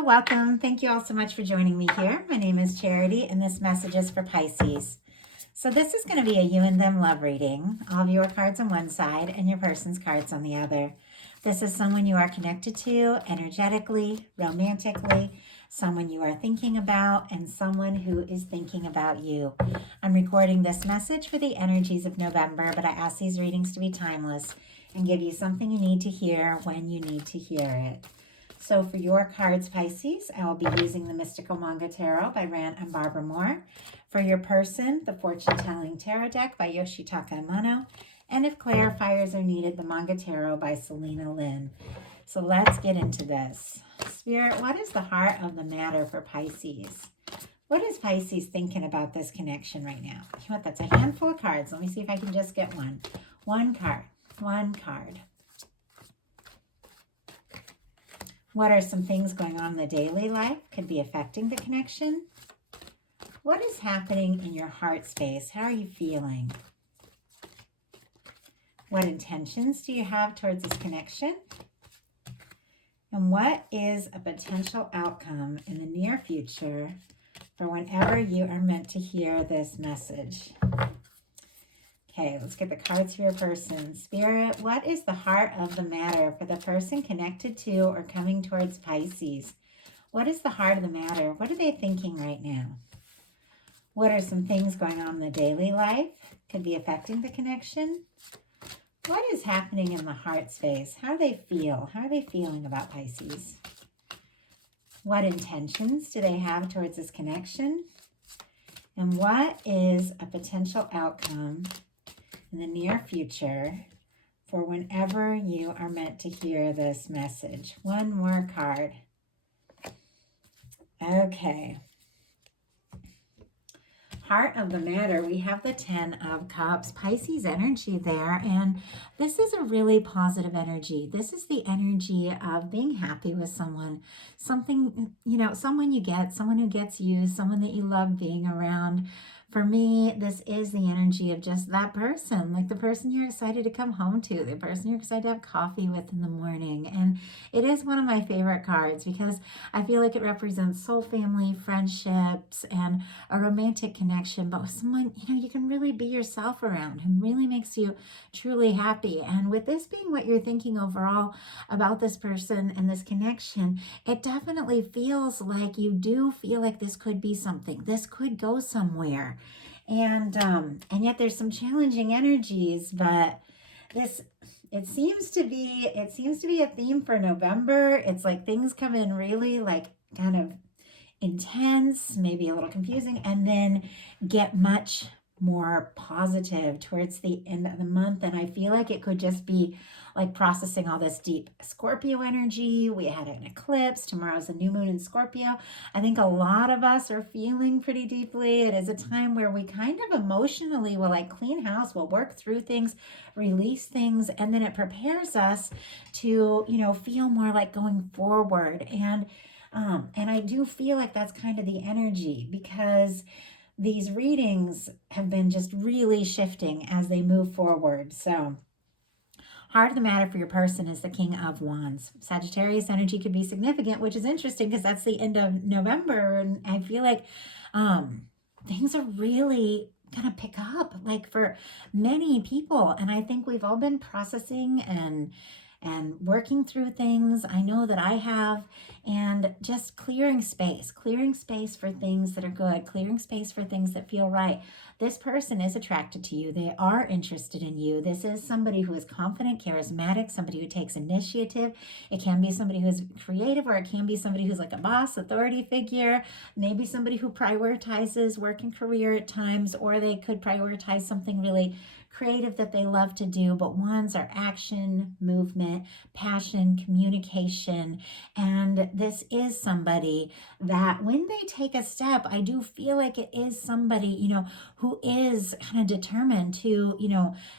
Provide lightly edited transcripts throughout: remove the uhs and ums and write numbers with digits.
Hello, welcome. Thank you all so much for joining me here. My name is Charity, and this message is for Pisces. So this is going to be a you and them love reading. All of your cards on one side and your person's cards on the other. This is someone you are connected to energetically, romantically, someone you are thinking about, and someone who is thinking about you. I'm recording this message for the energies of November, but I ask these readings to be timeless and give you something you need to hear when you need to hear it. So for your cards, Pisces, I will be using the Mystical Manga Tarot by Rand and Barbara Moore. For your person, the Fortune Telling Tarot Deck by Yoshitaka Amano. And if clarifiers are needed, the Manga Tarot by Selena Lynn. So let's get into this. Spirit, what is the heart of the matter for Pisces? What is Pisces thinking about this connection right now? You know what? That's a handful of cards. Let me see if I can just get one. One card. One card. What are some things going on in the daily life? Could be affecting the connection. What is happening in your heart space? How are you feeling? What intentions do you have towards this connection? And what is a potential outcome in the near future for whenever you are meant to hear this message? Okay, let's get the cards for your person. Spirit, what is the heart of the matter for the person connected to or coming towards Pisces? What is the heart of the matter? What are they thinking right now? What are some things going on in the daily life? Could be affecting the connection. What is happening in the heart space? How do they feel? How are they feeling about Pisces? What intentions do they have towards this connection? And what is a potential outcome in the near future for whenever you are meant to hear this message? One more card. Okay. Heart of the matter, we have the 10 of Cups, Pisces energy there, and this is a really positive energy. This is the energy of being happy with someone, something, someone you get, someone who gets you, someone that you love being around. For me, this is the energy of just that person, like the person you're excited to come home to, the person you're excited to have coffee with in the morning. And it is one of my favorite cards because I feel like it represents soul family, friendships, and a romantic connection, but with someone, you can really be yourself around, who really makes you truly happy. And with this being what you're thinking overall about this person and this connection, it definitely feels like you do feel like this could be something. This could go somewhere. And yet there's some challenging energies, but it seems to be a theme for November. It's like things come in really like kind of intense, maybe a little confusing, and then get much more positive towards the end of the month. And I feel like it could just be like processing all this deep Scorpio energy. We had an eclipse. Tomorrow's a new moon in Scorpio. I think a lot of us are feeling pretty deeply. It is a time where we kind of emotionally will like clean house, we'll work through things, release things, and then it prepares us to, feel more like going forward. And I do feel like that's kind of the energy because these readings have been just really shifting as they move forward. So heart of the matter for your person is the King of Wands. Sagittarius energy could be significant, which is interesting because that's the end of November. And I feel like things are really going to pick up like for many people. And I think we've all been processing and working through things. I know that I have, and just clearing space for things that are good, clearing space for things that feel right. This person is attracted to you. They are interested in you. This is somebody who is confident, charismatic, somebody who takes initiative. It can be somebody who's creative, or it can be somebody who's like a boss, authority figure, maybe somebody who prioritizes work and career at times, or they could prioritize something really creative that they love to do. But wands are action, movement, passion, communication. And this is somebody that when they take a step, I do feel like it is somebody, who is kind of determined to,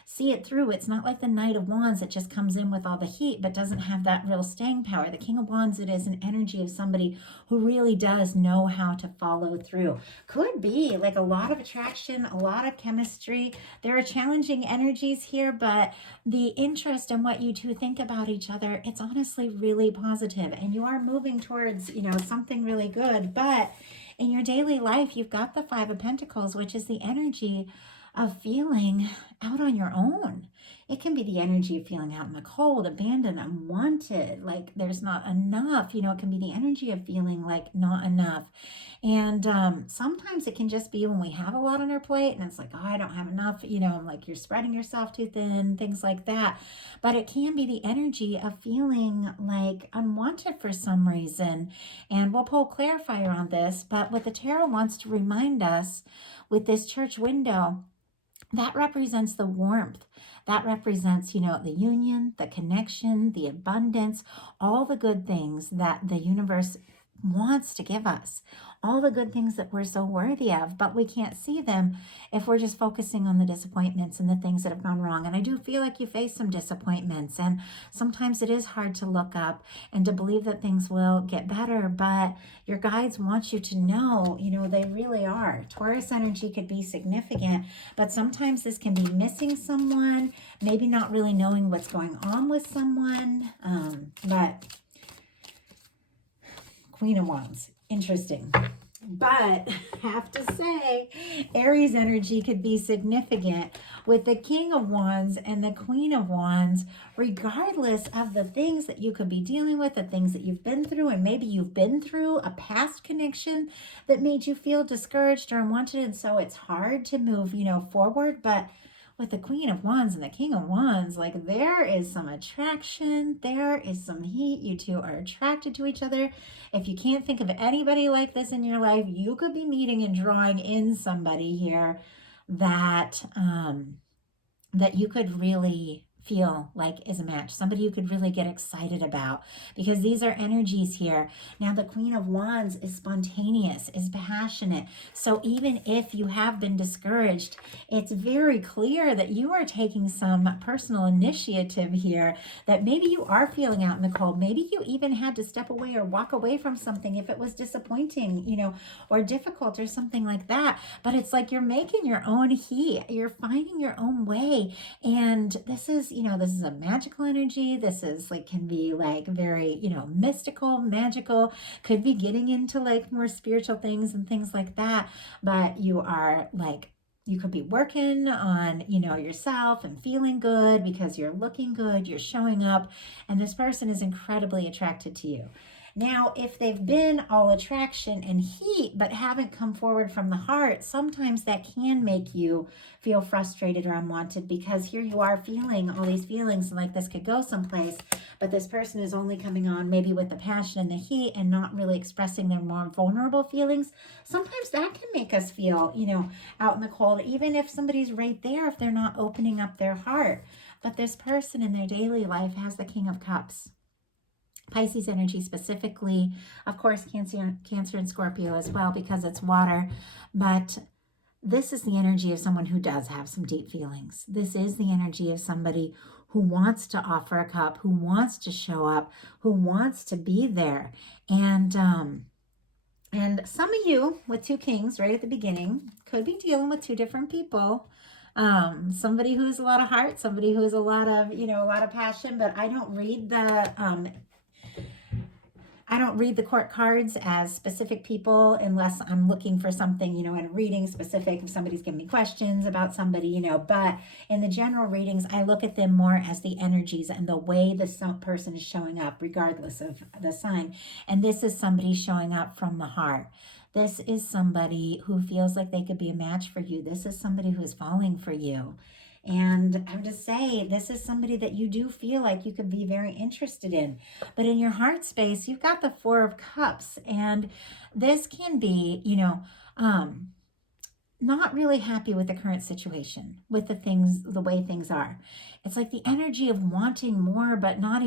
see it through. It's not like the Knight of Wands that just comes in with all the heat, but doesn't have that real staying power. The King of Wands, it is an energy of somebody who really does know how to follow through. Could be like a lot of attraction, a lot of chemistry. There are challenges challenging energies here, but the interest in what you two think about each other, it's honestly really positive, and you are moving towards, something really good. But in your daily life, you've got the Five of Pentacles, which is the energy of feeling out on your own. It can be the energy of feeling out in the cold, abandoned, unwanted, like there's not enough. It can be the energy of feeling like not enough. And sometimes it can just be when we have a lot on our plate and it's like, oh, I don't have enough, like you're spreading yourself too thin, things like that. But it can be the energy of feeling like unwanted for some reason. And we'll pull clarifier on this, but what the tarot wants to remind us with this church window, that represents the warmth. That represents, the union, the connection, the abundance, all the good things that the universe wants to give us, all the good things that we're so worthy of, but we can't see them if we're just focusing on the disappointments and the things that have gone wrong. And I do feel like you face some disappointments, and sometimes it is hard to look up and to believe that things will get better, but your guides want you to know, they really are. Taurus energy could be significant, but sometimes this can be missing someone, maybe not really knowing what's going on with someone, but Queen of Wands, interesting. But I have to say, Aries energy could be significant with the King of Wands and the Queen of Wands, regardless of the things that you could be dealing with, the things that you've been through, and maybe you've been through a past connection that made you feel discouraged or unwanted, and so it's hard to move, forward. But with the Queen of Wands and the King of Wands, like there is some attraction, there is some heat. You two are attracted to each other. If you can't think of anybody like this in your life, you could be meeting and drawing in somebody here that that you could really feel like is a match, somebody you could really get excited about, because these are energies here. Now the Queen of Wands is spontaneous, is passionate. So even if you have been discouraged, it's very clear that you are taking some personal initiative here, that maybe you are feeling out in the cold. Maybe you even had to step away or walk away from something if it was disappointing, or difficult or something like that. But it's like you're making your own heat. You're finding your own way. And this is a magical energy. This is can be very, mystical, magical, could be getting into more spiritual things and things like that. But you are you could be working on, yourself and feeling good because you're looking good, you're showing up, and this person is incredibly attracted to you. Now, if they've been all attraction and heat, but haven't come forward from the heart, sometimes that can make you feel frustrated or unwanted, because here you are feeling all these feelings like this could go someplace, but this person is only coming on maybe with the passion and the heat and not really expressing their more vulnerable feelings. Sometimes that can make us feel, out in the cold, even if somebody's right there, if they're not opening up their heart. But this person in their daily life has the King of Cups. Pisces energy specifically, of course, Cancer and Scorpio as well, because it's water. But this is the energy of someone who does have some deep feelings. This is the energy of somebody who wants to offer a cup, who wants to show up, who wants to be there. And some of you with two kings right at the beginning could be dealing with two different people. Somebody who's a lot of heart, somebody who's a lot of passion. But I don't read the court cards as specific people unless I'm looking for something, in a reading specific, if somebody's giving me questions about somebody, but in the general readings, I look at them more as the energies and the way the person is showing up, regardless of the sign. And this is somebody showing up from the heart. This is somebody who feels like they could be a match for you. This is somebody who's falling for you. And I would just say, this is somebody that you do feel like you could be very interested in. But in your heart space, you've got the Four of Cups. And this can be, not really happy with the current situation, with the way things are. It's like the energy of wanting more, but not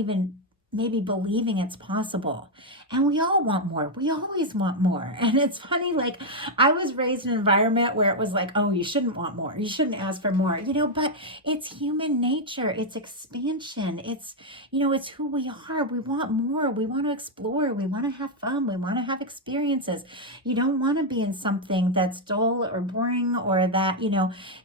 maybe believing it's possible. And we all want more. We always want more. And it's funny, like I was raised in an environment where it was like, oh, you shouldn't want more. You shouldn't ask for more, but it's human nature. It's expansion. It's who we are. We want more. We want to explore. We want to have fun. We want to have experiences. You don't want to be in something that's dull or boring, or that,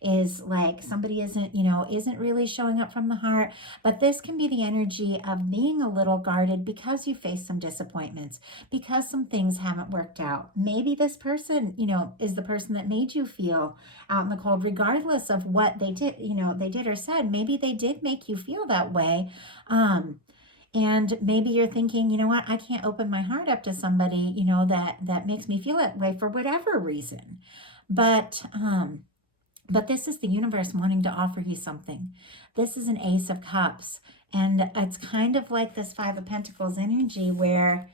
is like somebody isn't really showing up from the heart. But this can be the energy of being a little guarded because you face some disappointments, because some things haven't worked out. Maybe this person, is the person that made you feel out in the cold, regardless of what they did, they did or said. Maybe they did make you feel that way. And maybe you're thinking, you know what, I can't open my heart up to somebody, that makes me feel that way for whatever reason. But this is the universe wanting to offer you something. This is an Ace of Cups. And it's kind of like this Five of Pentacles energy where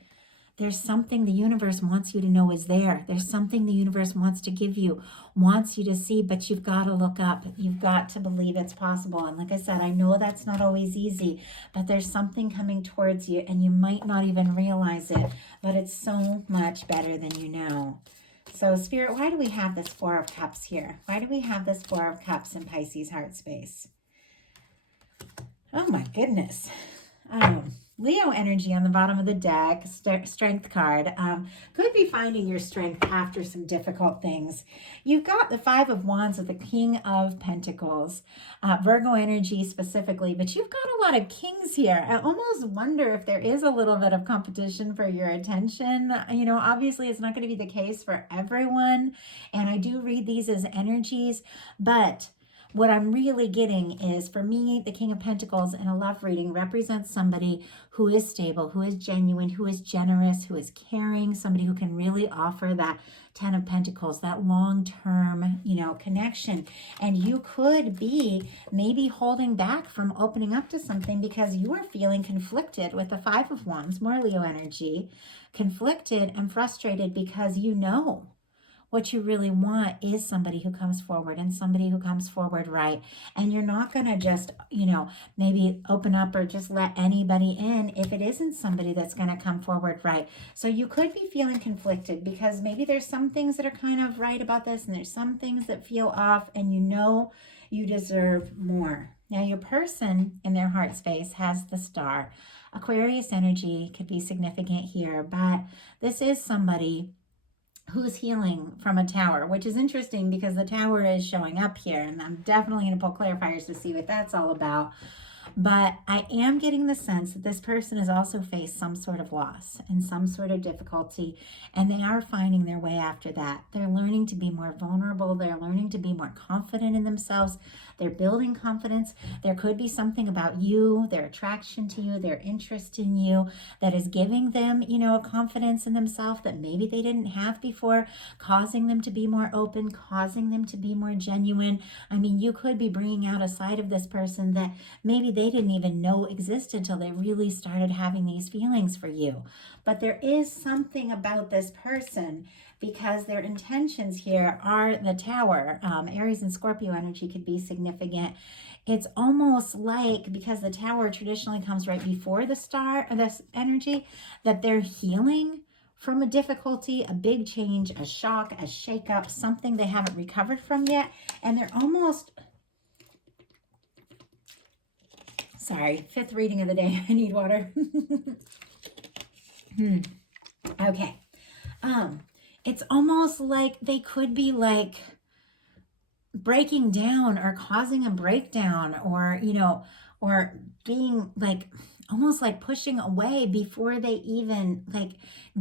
there's something the universe wants you to know is there. There's something the universe wants to give you, wants you to see, but you've got to look up. You've got to believe it's possible. And like I said, I know that's not always easy, but there's something coming towards you and you might not even realize it, but it's so much better than you know. So Spirit, why do we have this Four of Cups here? Why do we have this Four of Cups in Pisces heart space? Oh my goodness. Leo energy on the bottom of the deck, strength card. Could be finding your strength after some difficult things. You've got the Five of Wands with the King of Pentacles, Virgo energy specifically, but you've got a lot of kings here. I almost wonder if there is a little bit of competition for your attention. Obviously it's not going to be the case for everyone, and I do read these as energies, but what I'm really getting is, for me, the King of Pentacles in a love reading represents somebody who is stable, who is genuine, who is generous, who is caring, somebody who can really offer that Ten of Pentacles, that long-term, connection. And you could be maybe holding back from opening up to something because you are feeling conflicted with the Five of Wands, more Leo energy, conflicted and frustrated because what you really want is somebody who comes forward, and somebody who comes forward right. And you're not going to just, maybe open up or just let anybody in if it isn't somebody that's going to come forward right. So you could be feeling conflicted because maybe there's some things that are kind of right about this, and there's some things that feel off, and you deserve more. Now, your person in their heart space has the Star. Aquarius energy could be significant here, but this is somebody who's healing from a tower, which is interesting because the tower is showing up here, and I'm definitely going to pull clarifiers to see what that's all about. But I am getting the sense that this person has also faced some sort of loss and some sort of difficulty, and they are finding their way after that. They're learning to be more vulnerable. They're learning to be more confident in themselves. They're building confidence. There could be something about you, their attraction to you, their interest in you that is giving them, a confidence in themselves that maybe they didn't have before, causing them to be more open, causing them to be more genuine. I mean, you could be bringing out a side of this person that maybe they didn't even know existed till they really started having these feelings for you. But there is something about this person because their intentions here are the Tower. Aries and Scorpio energy could be significant. It's almost like, because the Tower traditionally comes right before the Star, or this energy, that they're healing from a difficulty, a big change, a shock, a shakeup, something they haven't recovered from yet. And they're almost, sorry, fifth reading of the day. I need water. Okay. It's almost like they could be like breaking down or causing a breakdown, or, or being like almost like pushing away before they even like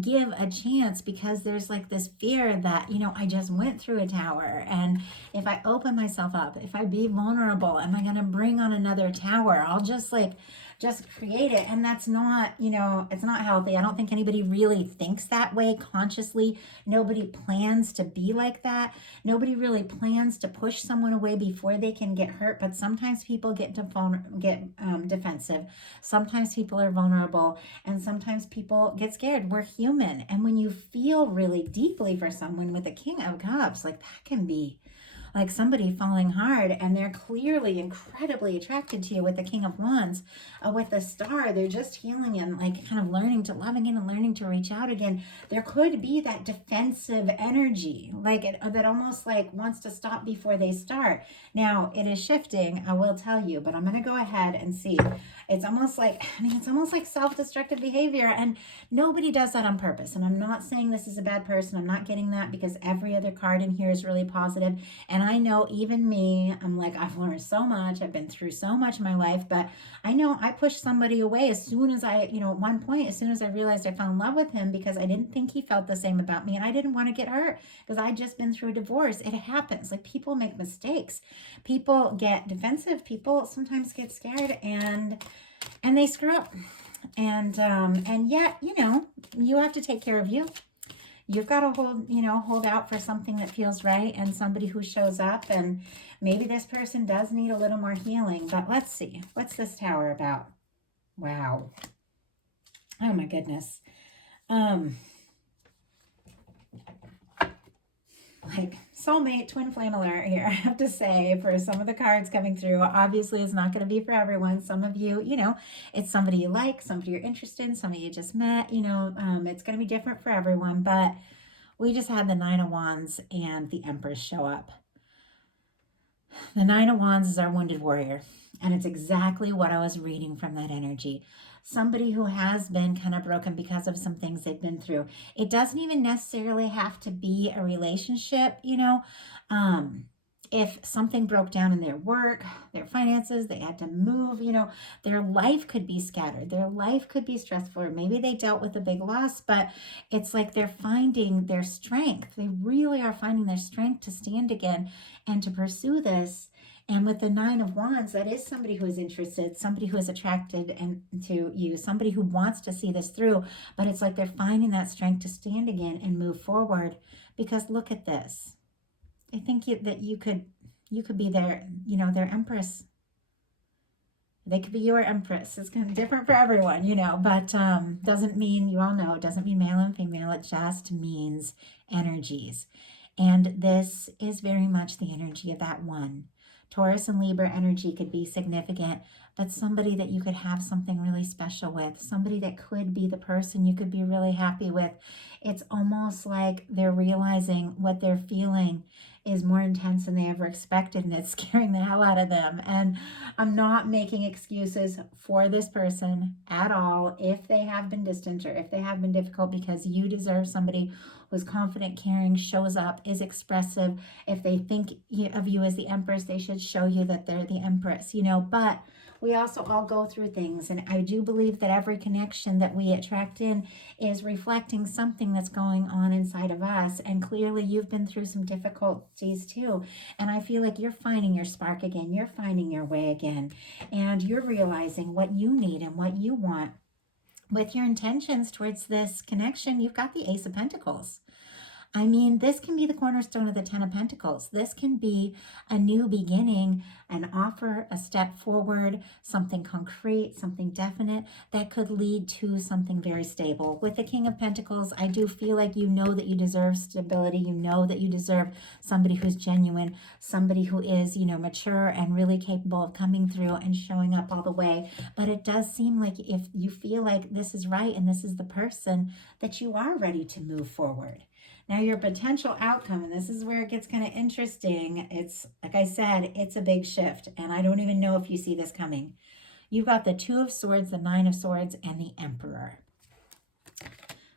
give a chance, because there's like this fear that, I just went through a tower, and if I open myself up, if I be vulnerable, am I going to bring on another tower? I'll just create it. And that's not, it's not healthy. I don't think anybody really thinks that way consciously. Nobody plans to be like that. Nobody really plans to push someone away before they can get hurt. But sometimes people get defensive. Sometimes people are vulnerable, and sometimes people get scared. We're human. And when you feel really deeply for someone with the King of Cups, like that can be, like somebody falling hard, and they're clearly incredibly attracted to you with the King of Wands. With the Star, they're just healing and like kind of learning to love again and learning to reach out again. There could be that defensive energy, like that almost like wants to stop before they start. Now it is shifting, I will tell you, but I'm going to go ahead and see. It's almost like, it's almost like self-destructive behavior, and nobody does that on purpose. And I'm not saying this is a bad person. I'm not getting that, because every other card in here is really positive. And I know even me, I'm like, I've learned so much. I've been through so much in my life, but I know I pushed somebody away as soon as I, at one point, as soon as I realized I fell in love with him, because I didn't think he felt the same about me, and I didn't want to get hurt because I'd just been through a divorce. It happens. Like, people make mistakes. People get defensive. People sometimes get scared and they screw up. And yet, you have to take care of you. You've got to hold out for something that feels right and somebody who shows up. And maybe this person does need a little more healing. But let's see. What's this Tower about? Wow. Oh, my goodness. Like, soulmate, twin flame alert here, I have to say, for some of the cards coming through. Obviously, it's not going to be for everyone. Some of you, it's somebody you like, somebody you're interested in, somebody you just met, it's going to be different for everyone. But we just had the Nine of Wands and the Empress show up. The Nine of Wands is our wounded warrior, and it's exactly what I was reading from that energy. Somebody who has been kind of broken because of some things they've been through. It doesn't even necessarily have to be a relationship, if something broke down in their work, their finances, they had to move, their life could be scattered. Their life could be stressful, or maybe they dealt with a big loss, but it's like they're finding their strength. They really are finding their strength to stand again and to pursue this. And with the Nine of Wands, that is somebody who is interested, somebody who is attracted to you, somebody who wants to see this through. But it's like they're finding that strength to stand again and move forward. Because look at this. I think that you could be their Empress. They could be your Empress. It's kind of different for everyone, but doesn't mean, you all know, it doesn't mean male and female. It just means energies. And this is very much the energy of that one. Taurus and Libra energy could be significant, but somebody that you could have something really special with, somebody that could be the person you could be really happy with. It's almost like they're realizing what they're feeling is more intense than they ever expected, and it's scaring the hell out of them. And I'm not making excuses for this person at all if they have been distant or if they have been difficult, because you deserve somebody who's confident, caring, shows up, is expressive. If they think of you as the Empress, they should show you that they're the Empress, but we also all go through things. And I do believe that every connection that we attract in is reflecting something that's going on inside of us. And clearly you've been through some difficulties too. And I feel like you're finding your spark again. You're finding your way again. And you're realizing what you need and what you want. With your intentions towards this connection, you've got the Ace of Pentacles. I mean, this can be the cornerstone of the Ten of Pentacles. This can be a new beginning, an offer, a step forward, something concrete, something definite that could lead to something very stable. With the King of Pentacles, I do feel like you know that you deserve stability. You know that you deserve somebody who's genuine, somebody who is, mature and really capable of coming through and showing up all the way. But it does seem like if you feel like this is right and this is the person, that you are ready to move forward. Now, your potential outcome, and this is where it gets kind of interesting. It's, like I said, it's a big shift, and I don't even know if you see this coming. You've got the Two of Swords, the Nine of Swords, and the Emperor.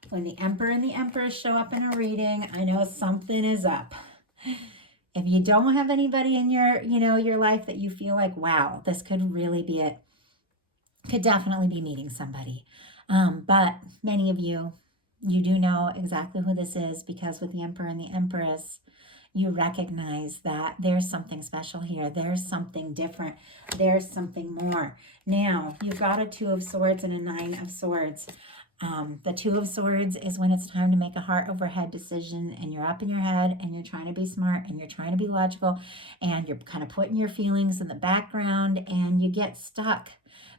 When the Emperor and the Empress show up in a reading, I know something is up. If you don't have anybody in your, your life that you feel like, wow, this could really be it, could definitely be meeting somebody. But many of you, you do know exactly who this is, because with the Emperor and the Empress, you recognize that there's something special here. There's something different. There's something more. Now, you've got a Two of Swords and a Nine of Swords. The Two of Swords is when it's time to make a heart over head decision, and you're up in your head and you're trying to be smart and you're trying to be logical and you're kind of putting your feelings in the background and you get stuck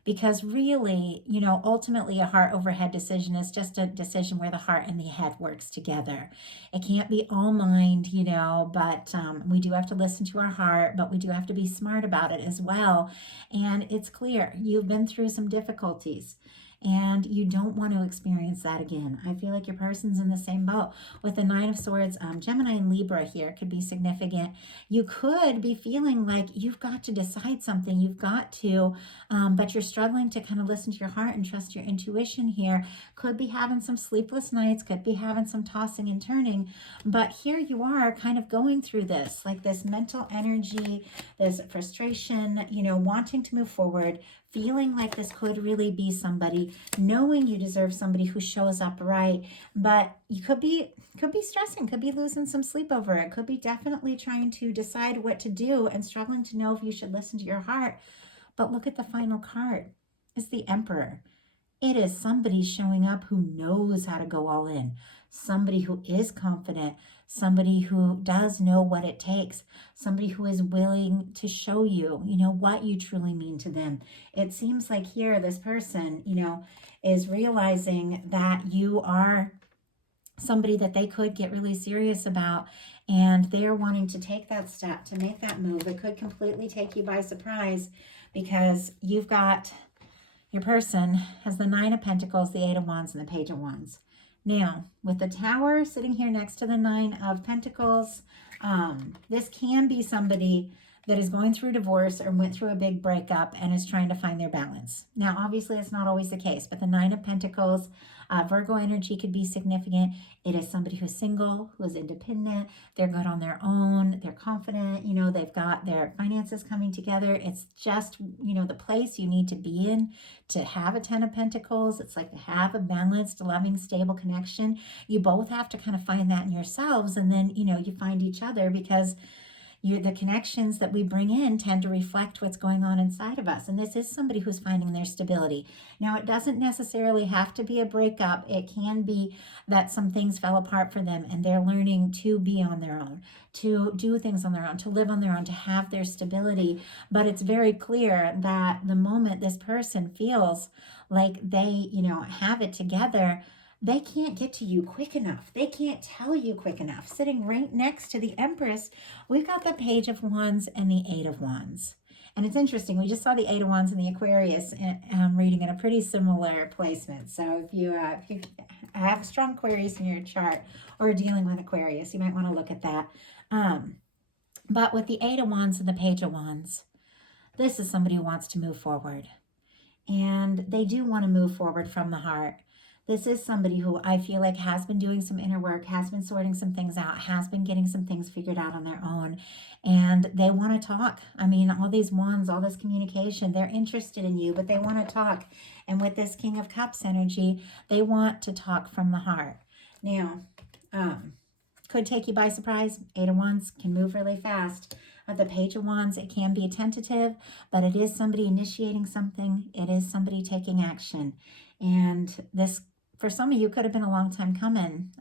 Because really, you know, ultimately a heart over head decision is just a decision where the heart and the head works together. It can't be all mind, you know, but we do have to listen to our heart, but we do have to be smart about it as well. And it's clear you've been through some difficulties and you don't want to experience that again. I feel like your person's in the same boat. With the Nine of Swords, Gemini and Libra here could be significant. You could be feeling like you've got to decide something. You've got to, but you're struggling to kind of listen to your heart and trust your intuition here. Could be having some sleepless nights, could be having some tossing and turning. But here you are kind of going through this, like this mental energy, this frustration, you know, wanting to move forward, feeling like this could really be somebody, knowing you deserve somebody who shows up right, but you could be stressing, could be losing some sleep over it, could be definitely trying to decide what to do and struggling to know if you should listen to your heart. But look at the final card. It's the Emperor. It is somebody showing up who knows how to go all in, somebody who is confident, somebody who does know what it takes, somebody who is willing to show you, you know, what you truly mean to them. It seems like here this person, you know, is realizing that you are somebody that they could get really serious about, and they're wanting to take that step, to make that move. It could completely take you by surprise because you've got, your person has the Nine of Pentacles, the Eight of Wands, and the Page of Wands. Now, with the Tower sitting here next to the Nine of Pentacles, this can be somebody that is going through divorce or went through a big breakup and is trying to find their balance. Now, obviously, it's not always the case, but the Nine of Pentacles, Virgo energy could be significant. It is somebody who's single, who is independent. They're good on their own. They're confident. You know, they've got their finances coming together. It's just, you know, the place you need to be in to have a Ten of Pentacles. It's like to have a balanced, loving, stable connection. You both have to kind of find that in yourselves, and then, you know, you find each other, because the connections that we bring in tend to reflect what's going on inside of us. And this is somebody who's finding their stability. Now, it doesn't necessarily have to be a breakup. It can be that some things fell apart for them and they're learning to be on their own, to do things on their own, to live on their own, to have their stability. But it's very clear that the moment this person feels like they, you know, have it together, they can't get to you quick enough. They can't tell you quick enough. Sitting right next to the Empress, we've got the Page of Wands and the Eight of Wands. And it's interesting, we just saw the Eight of Wands in the Aquarius reading in a pretty similar placement. So if you have a strong Aquarius in your chart or are dealing with Aquarius, you might want to look at that. But with the Eight of Wands and the Page of Wands, this is somebody who wants to move forward. And they do want to move forward from the heart. This is somebody who I feel like has been doing some inner work, has been sorting some things out, has been getting some things figured out on their own, and they want to talk. I mean, all these wands, all this communication, they're interested in you, but they want to talk. And with this King of Cups energy, they want to talk from the heart. Now, could take you by surprise. Eight of Wands can move really fast. At the Page of Wands, it can be tentative, but it is somebody initiating something. It is somebody taking action. And this, for some of you, could have been a long time coming,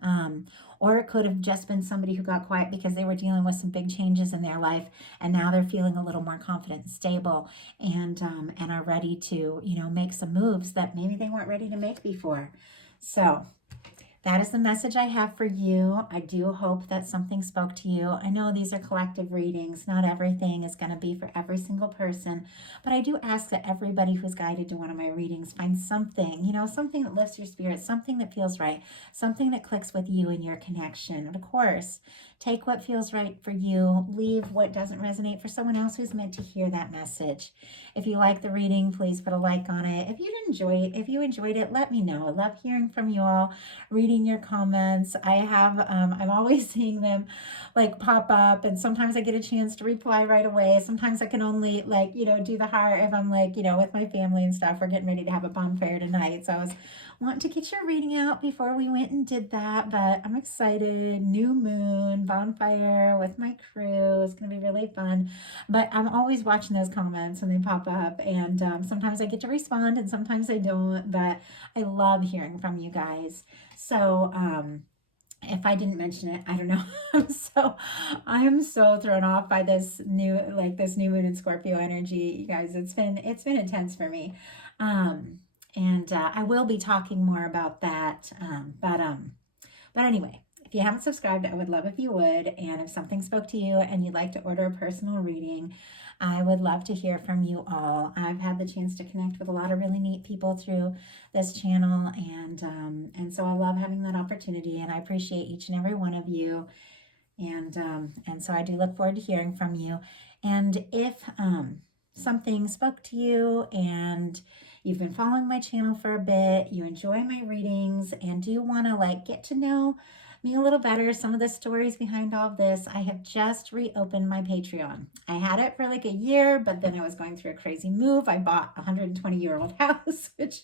or it could have just been somebody who got quiet because they were dealing with some big changes in their life, and now they're feeling a little more confident and stable, and are ready to, you know, make some moves that maybe they weren't ready to make before. So that is the message I have for you. I do hope that something spoke to you. I know these are collective readings. Not everything is going to be for every single person, but I do ask that everybody who's guided to one of my readings find something, you know, something that lifts your spirit, something that feels right, something that clicks with you and your connection. And of course, take what feels right for you, leave what doesn't resonate for someone else who's meant to hear that message. If you like the reading, please put a like on it. If you enjoyed it, let me know. I love hearing from you all, reading your comments. I'm always seeing them like pop up, and sometimes I get a chance to reply right away. Sometimes I can only, like, you know, do the heart if I'm, like, you know, with my family and stuff. We're getting ready to have a bonfire tonight, so I was wanting to get your reading out before we went and did that, but I'm excited. New moon, bonfire with my crew. It's going to be really fun, but I'm always watching those comments when they pop up, and sometimes I get to respond and sometimes I don't, but I love hearing from you guys. So if I didn't mention it, I don't know. I am so thrown off by this new moon in Scorpio energy, you guys. It's been intense for me. Um, and I will be talking more about that. But anyway, if you haven't subscribed, I would love if you would. And if something spoke to you and you'd like to order a personal reading, I would love to hear from you all. I've had the chance to connect with a lot of really neat people through this channel, and so I love having that opportunity, and I appreciate each and every one of you. And so I do look forward to hearing from you. And if something spoke to you and you've been following my channel for a bit, you enjoy my readings, and do want to like get to know me a little better, some of the stories behind all of this, I have just reopened my Patreon. I had it for like a year, but then I was going through a crazy move. I bought a 120-year-old house, which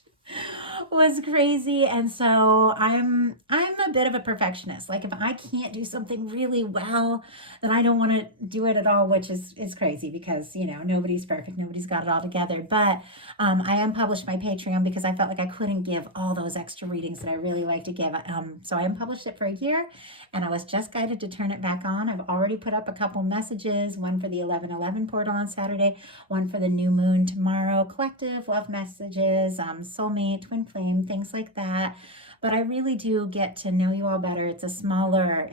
was crazy. And so I'm a bit of a perfectionist. Like if I can't do something really well, then I don't want to do it at all, which is crazy because, you know, nobody's perfect. Nobody's got it all together. But I unpublished my Patreon because I felt like I couldn't give all those extra readings that I really like to give. So I unpublished it for a year, and I was just guided to turn it back on. I've already put up a couple messages, one for the 11/11 portal on Saturday, one for the new moon tomorrow, collective love messages, soulmate, twin flame, things like that. But I really do get to know you all better. It's a smaller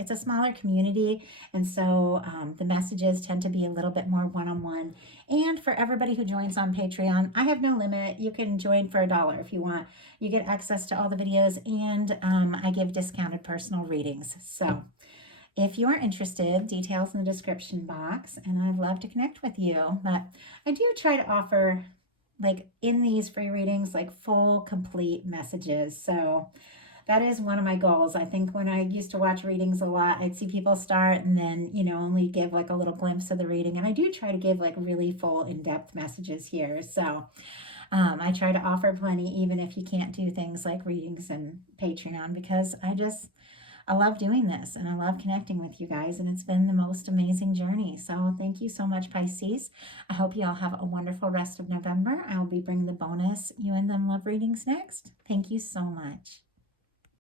community, and so the messages tend to be a little bit more one-on-one. And for everybody who joins on Patreon, I have no limit. You can join for $1 if you want. You get access to all the videos, and I give discounted personal readings. So if you are interested, details in the description box, and I'd love to connect with you. But I do try to offer, like in these free readings, like full, complete messages. So that is one of my goals. I think when I used to watch readings a lot, I'd see people start and then, you know, only give like a little glimpse of the reading. And I do try to give like really full, in-depth messages here. So I try to offer plenty, even if you can't do things like readings and Patreon, because I love doing this and I love connecting with you guys, and it's been the most amazing journey. So thank you so much, Pisces. I hope you all have a wonderful rest of November. I will be bringing the bonus You and Them Love readings next. Thank you so much.